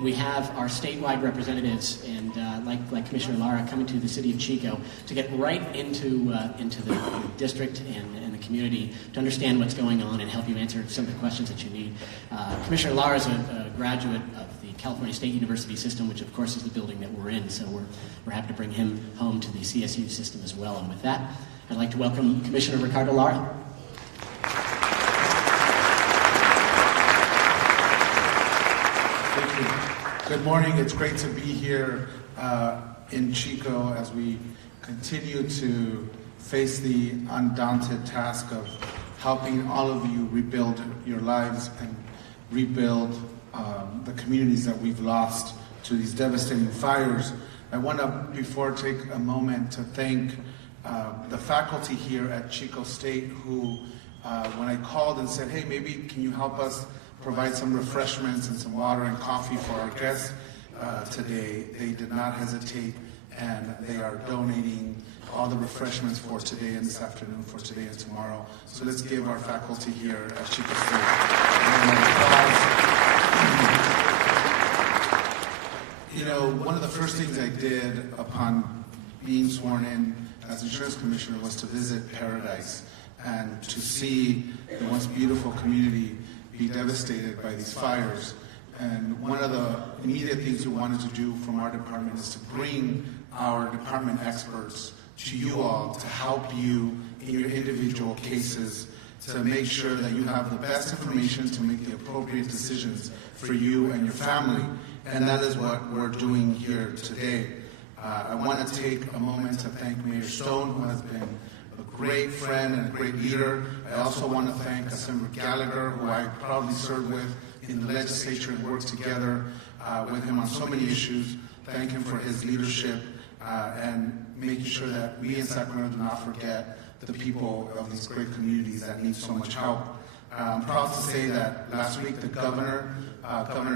We have our statewide representatives and like Commissioner Lara coming to the city of Chico to get right into the district and the community to understand what's going on and help you answer some of the questions that you need. Commissioner Lara is a graduate of the California State University system, which of course is the building that we're in, so we're happy to bring him home to the CSU system as well. And with that, I'd like to welcome Commissioner Ricardo Lara. Good morning. It's great to be here in Chico as we continue to face the undaunted task of helping all of you rebuild your lives and rebuild the communities that we've lost to these devastating fires. I want to, before take a moment to thank the faculty here at Chico State who, when I called and said, hey, maybe can you help us provide some refreshments and some water and coffee for our guests today, they did not hesitate, and they are donating all the refreshments for today and this afternoon, for today and tomorrow. So let's give our faculty here at Chico State a round of applause. You know, one of the first things I did upon being sworn in as insurance commissioner was to visit Paradise and to see the once beautiful community be devastated by these fires. And one of the immediate things we wanted to do from our department is to bring our department experts to you all to help you in your individual cases, to make sure that you have the best information to make the appropriate decisions for you and your family. And that is what we're doing here today. I want to take a moment to thank Mayor Stone, who has been a great friend and a great leader. I also want to thank Assemblyman Gallagher, who I proudly served with in the legislature and worked together with him on so many issues. Thank him for his leadership and making sure that we in Sacramento do not forget the people of these great communities that need so much help. I'm proud to say that last week the Governor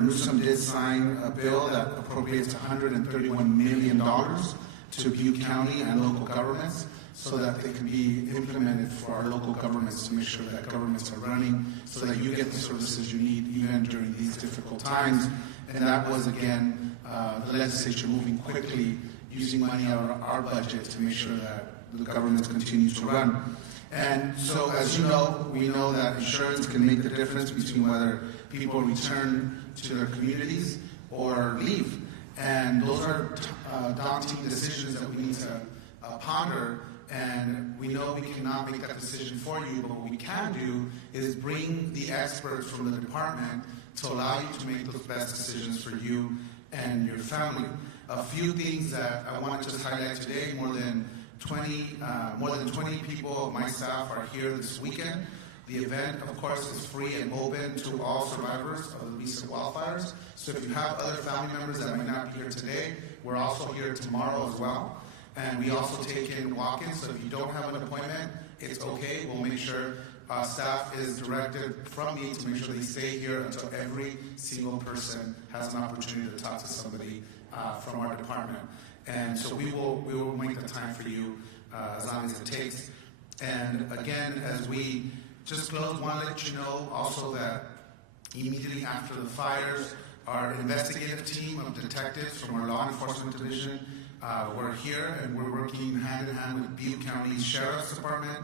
Newsom did sign a bill that appropriates $131 million to Butte County and local governments, so that they can be implemented for our local governments, to make sure that governments are running, so that you get the services you need even during these difficult times. And that was, again, the legislature moving quickly, using money out of our budget to make sure that the government continues to run. And so, as you know, we know that insurance can make the difference between whether people return to their communities or leave. And those are daunting decisions that we need to ponder. And we know we cannot make that decision for you, but what we can do is bring the experts from the department to allow you to make those best decisions for you and your family. A few things that I want to just highlight today: more than 20 people of my staff are here this weekend. The event, of course, is free and open to all survivors of the recent wildfires. So if you have other family members that might not be here today, we're also here tomorrow as well. And we also take in walk-ins, so if you don't have an appointment, it's okay. We'll make sure staff is directed from me to make sure they stay here until every single person has an opportunity to talk to somebody from our department. And so we will make the time for you as long as it takes. And again, as we just close, I want to let you know also that immediately after the fires, our investigative team of detectives from our law enforcement division, we're here and we're working hand in hand with Butte County Sheriff's Department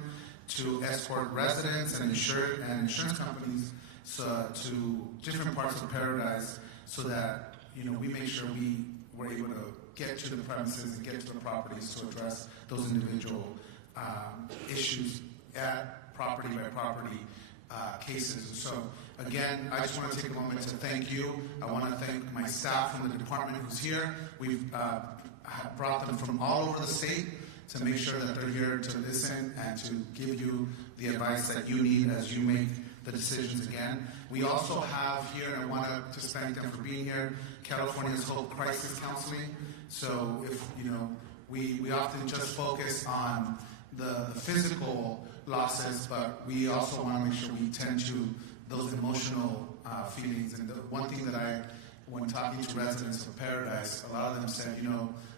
to escort residents and insurance companies to different parts of Paradise, so that we make sure we're able to get to the premises and get to the properties to address those individual issues at property by property cases. And so again, I just want to take a moment to thank you. I want to thank my staff from the department who's here. We've brought them from all over the state to make sure that they're here to listen and to give you the advice that you need as you make the decisions again. We also have here, and I want to just thank them for being here, California's Hope Crisis Counseling. So if we often just focus on the physical losses, but we also want to make sure we tend to those emotional feelings. And the one thing that when talking to residents of Paradise, a lot of them said,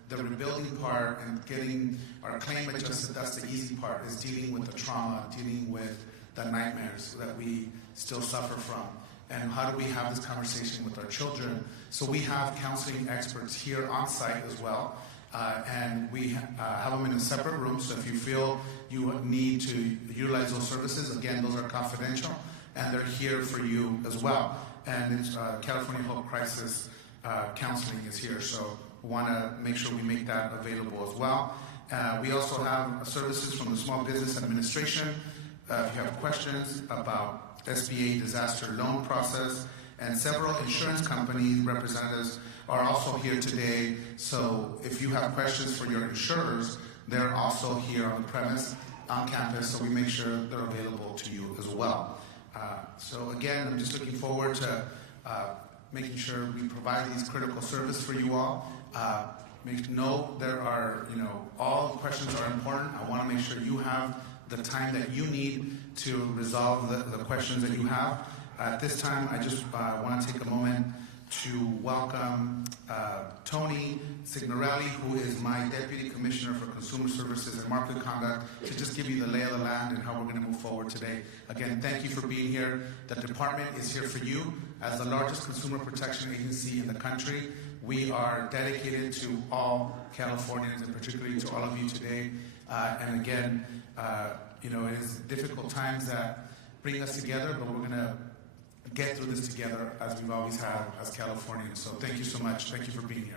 the rebuilding part and getting our claim adjusted, that's the easy part, is dealing with the trauma, dealing with the nightmares that we still suffer from. and how do we have this conversation with our children. So we have counseling experts here on site as well, and we have them in a separate room, so if you feel you need to utilize those services, again, those are confidential, and they're here for you as well. And it's California Hope Crisis Counseling is here, so we want to make sure we make that available as well. We also have services from the Small Business Administration. If you have questions about SBA disaster loan process, and several insurance company representatives are also here today. So if you have questions for your insurers, they're also here on the premise, on campus, so we make sure they're available to you as well. So again, I'm just looking forward to making sure we provide these critical service for you all. Know there are, all questions are important. I want to make sure you have the time that you need to resolve the questions that you have. At this time, I just want to take a moment to welcome Tony Signorelli, who is my Deputy Commissioner for Consumer Services and Market Conduct, to just give you the lay of the land and how we're going to move forward today. Again, thank you for being here. The department is here for you. As the largest consumer protection agency in the country, we are dedicated to all Californians, and particularly to all of you today. And again, it is difficult times that bring us together, but we're going to get through this together as we've always had as Californians. So thank you so much. Thank you for being here.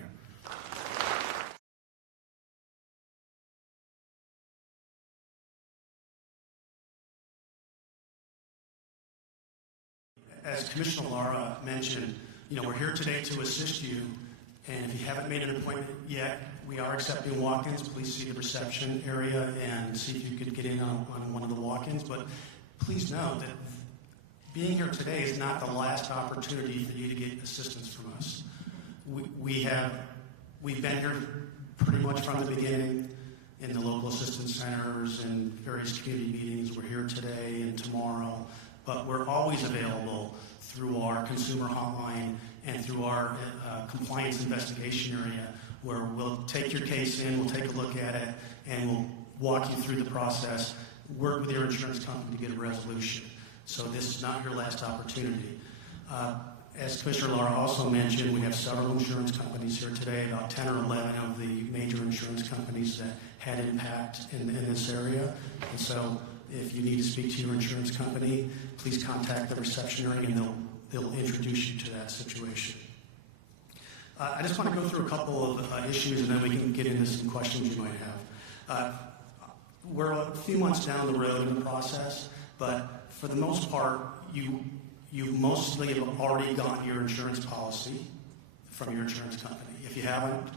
As Commissioner Lara mentioned, we're here today to assist you, and if you haven't made an appointment yet, we are accepting walk-ins. Please see the reception area and see if you could get in on one of the walk-ins. But please know that being here today is not the last opportunity for you to get assistance from us. We've been here pretty much from the beginning in the local assistance centers and various community meetings. We're here today and tomorrow, but we're always available through our consumer hotline and through our compliance investigation area, where we'll take your case in, we'll take a look at it, and we'll walk you through the process, work with your insurance company to get a resolution. So this is not your last opportunity. As Commissioner Lara also mentioned, we have several insurance companies here today, about 10 or 11 of the major insurance companies that had impact in this area. And so if you need to speak to your insurance company, please contact the reception area and they'll introduce you to that situation. I just want to go through a couple of issues, and then we can get into some questions you might have. We're a few months down the road in the process, but for the most part, you mostly have already gotten your insurance policy from your insurance company. If you haven't,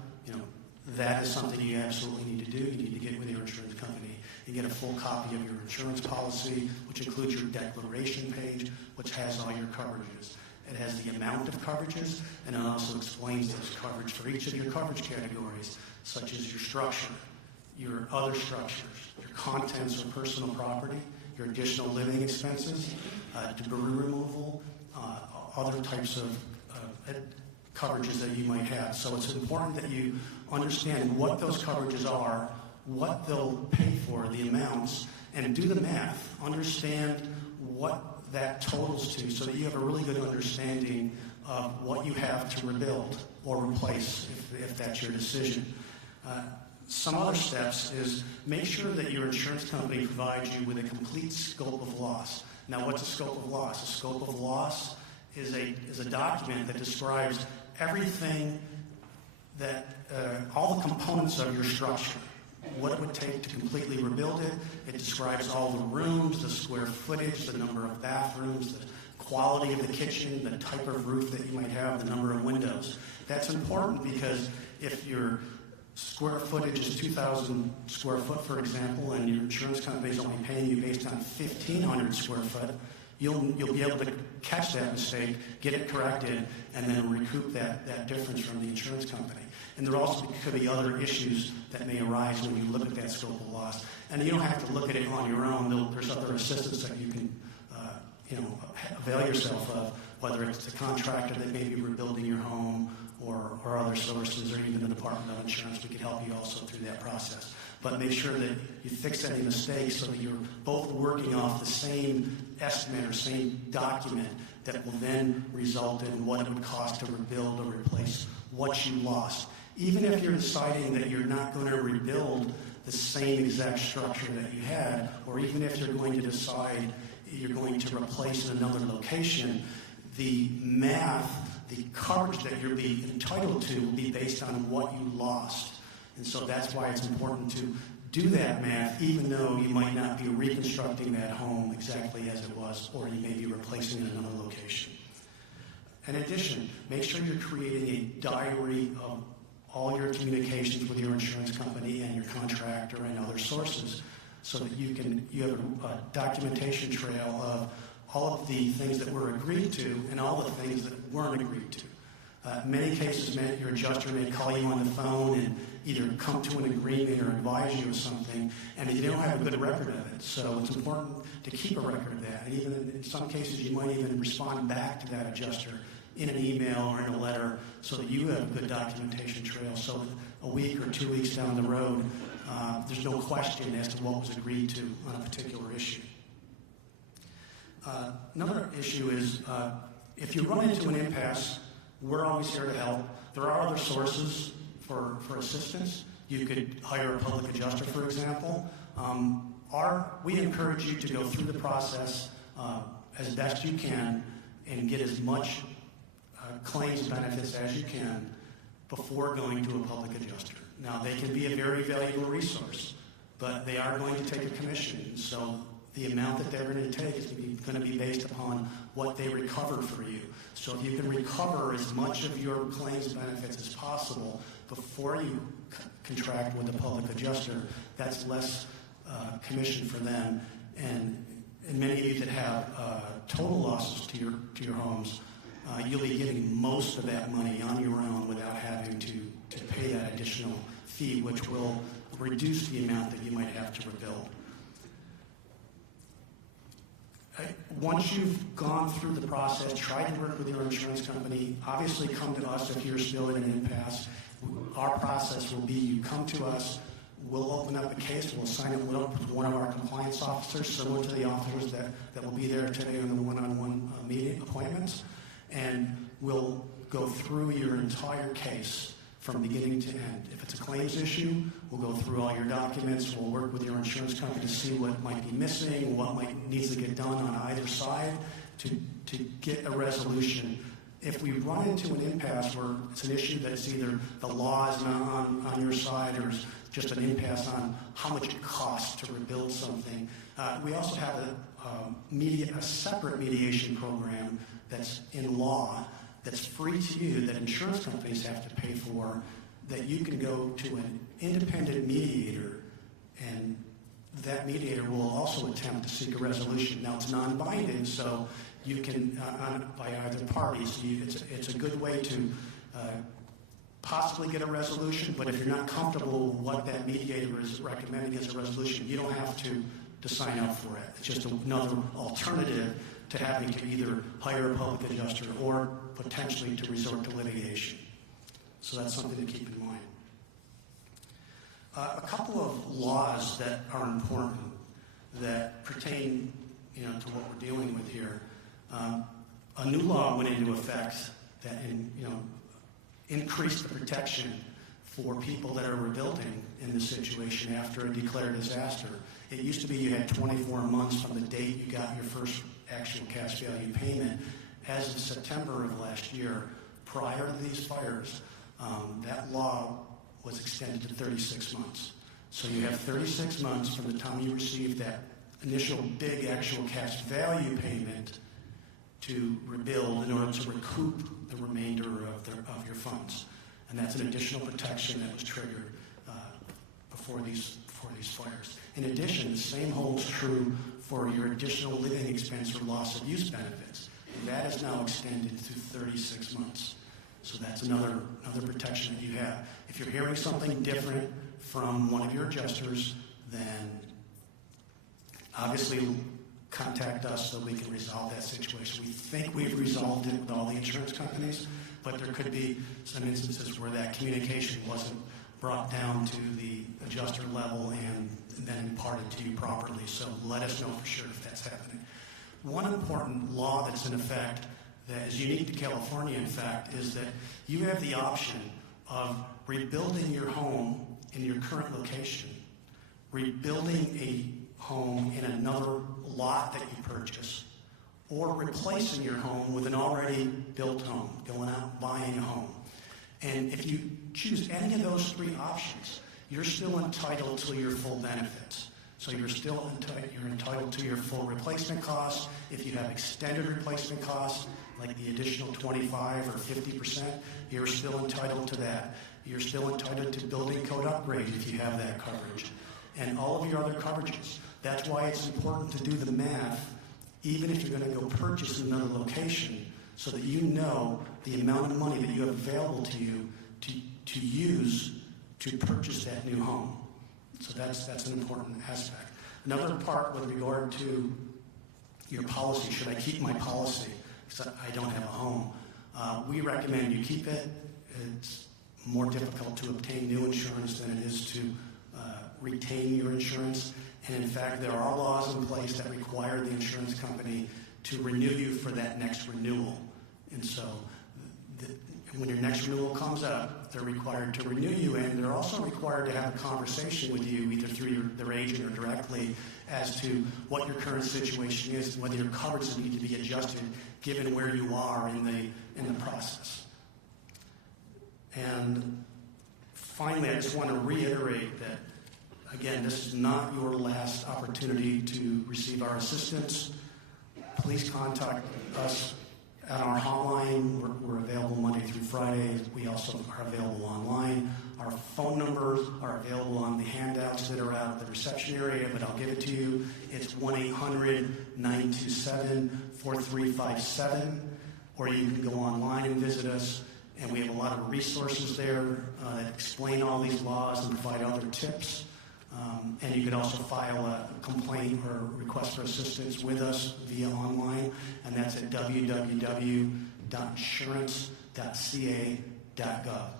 that is something you absolutely need to do. You need to get with your insurance company and get a full copy of your insurance policy, which includes your declaration page, which has all your coverages. It has the amount of coverages, and it also explains those coverage for each of your coverage categories, such as your structure, your other structures, your contents or personal property, your additional living expenses, debris removal, other types of coverages that you might have. So it's important that you understand what those coverages are, what they'll pay for, the amounts, and do the math. Understand what that totals to, so that you have a really good understanding of what you have to rebuild or replace if that's your decision. Some other steps is make sure that your insurance company provides you with a complete scope of loss. Now, what's a scope of loss? A scope of loss is a document that describes everything that, all the components of your structure, what it would take to completely rebuild it. It describes all the rooms, the square footage, the number of bathrooms, the quality of the kitchen, the type of roof that you might have, the number of windows. That's important because if your square footage is 2,000 square foot, for example, and your insurance company is only paying you based on 1,500 square foot, you'll be able to catch that mistake, get it corrected, and then recoup that difference from the insurance company. And there also could be other issues that may arise when you look at that scope of loss. And you don't have to look at it on your own. There's other assistance that you can avail yourself of, whether it's the contractor that may be rebuilding your home or other sources, or even the Department of Insurance. We can help you also through that process. But make sure that you fix any mistakes so that you're both working off the same estimate or same document that will then result in what it would cost to rebuild or replace what you lost. Even if you're deciding that you're not going to rebuild the same exact structure that you had, or even if you're going to decide you're going to replace in another location, the math, the coverage that you'll be entitled to will be based on what you lost. And so that's why it's important to do that math, even though you might not be reconstructing that home exactly as it was, or you may be replacing it in another location. In addition, make sure you're creating a diary of all your communications with your insurance company and your contractor and other sources, so that you have a documentation trail of all of the things that were agreed to and all the things that weren't agreed to. In many cases, your adjuster may call you on the phone and either come to an agreement or advise you of something, and you don't have a good record of it. So it's important to keep a record of that. And even in some cases, you might even respond back to that adjuster in an email or in a letter so that you have a good documentation trail, so that a week or 2 weeks down the road, there's no question as to what was agreed to on a particular issue. Another issue is if you run into an impasse, we're always here to help. There are other sources for assistance. You could hire a public adjuster, for example. We encourage you to go through the process as best you can and get as much claims benefits as you can before going to a public adjuster. Now, they can be a very valuable resource, but they are going to take a commission. So the amount that they're going to take is going to be based upon what they recover for you. So if you can recover as much of your claims benefits as possible before you contract with a public adjuster, that's less commission for them. And many of you that have total losses to your homes, you'll be getting most of that money on your own without having to pay that additional fee, which will reduce the amount that you might have to rebuild. Once you've gone through the process, try to work with your insurance company. Obviously, come to us if you're still in an impasse. Our process will be you come to us, we'll open up a case, we'll sign it up with one of our compliance officers, similar to the officers that will be there today on the one-on-one meeting appointments, and we'll go through your entire case from beginning to end. If it's a claims issue, we'll go through all your documents. We'll work with your insurance company to see what might be missing, what needs to get done on either side to get a resolution. If we run into an impasse where it's an issue that's either the law is not on your side or it's just an impasse on how much it costs to rebuild something, we also have a separate mediation program that's in law, that's free to you, that insurance companies have to pay for, that you can go to an independent mediator, and that mediator will also attempt to seek a resolution. Now, it's non-binding, so you can, by either party, so it's a good way to possibly get a resolution, but if you're not comfortable with what that mediator is recommending as a resolution, you don't have to sign up for it. It's just another alternative to having to either hire a public adjuster or potentially to resort to litigation. So that's something to keep in mind. A couple of laws that are important that pertain, to what we're dealing with here. A new law went into effect that, increased the protection for people that are rebuilding in this situation after a declared disaster. It used to be you had 24 months from the date you got your first actual cash value payment. As of September of last year, prior to these fires, that law was extended to 36 months. So you have 36 months from the time you received that initial big actual cash value payment to rebuild in order to recoup the remainder of your funds. And that's an additional protection that was triggered before these fires. In addition, the same holds true for your additional living expense or loss of use benefits. And that is now extended to 36 months. So that's another protection that you have. If you're hearing something different from one of your adjusters, then obviously contact us so we can resolve that situation. We think we've resolved it with all the insurance companies, but there could be some instances where that communication wasn't brought down to the adjuster level and then imparted to you properly. So let us know for sure if that's happening. One important law that's in effect that is unique to California, in fact, is that you have the option of rebuilding your home in your current location, rebuilding a home in another lot that you purchase, or replacing your home with an already built home, going out and buying a home. And if you choose any of those three options, you're still entitled to your full benefits. So you're still entitled to your full replacement costs. If you have extended replacement costs, like the additional 25 or 50%, you're still entitled to that. You're still entitled to building code upgrade if you have that coverage. And all of your other coverages. That's why it's important to do the math, even if you're going to go purchase in another location, so that you know the amount of money that you have available to you to use to purchase that new home. So that's an important aspect. Another part with regard to your policy, should I keep my policy because I don't have a home? We recommend you keep it. It's more difficult to obtain new insurance than it is to retain your insurance. And in fact, there are laws in place that require the insurance company to renew you for that next renewal. And so when your next renewal comes up, they're required to renew you, and they're also required to have a conversation with you, either through their agent or directly, as to what your current situation is and whether your coverages need to be adjusted given where you are in the process. And finally, I just want to reiterate that, again, this is not your last opportunity to receive our assistance. Please contact us at our hotline. We're available Monday through Friday. We also are available online. Our phone numbers are available on the handouts that are out at the reception area, but I'll give it to you. It's 1-800-927-4357, or you can go online and visit us. And we have a lot of resources there that explain all these laws and provide other tips. And you can also file a complaint or request for assistance with us via online, and that's at www.insurance.ca.gov.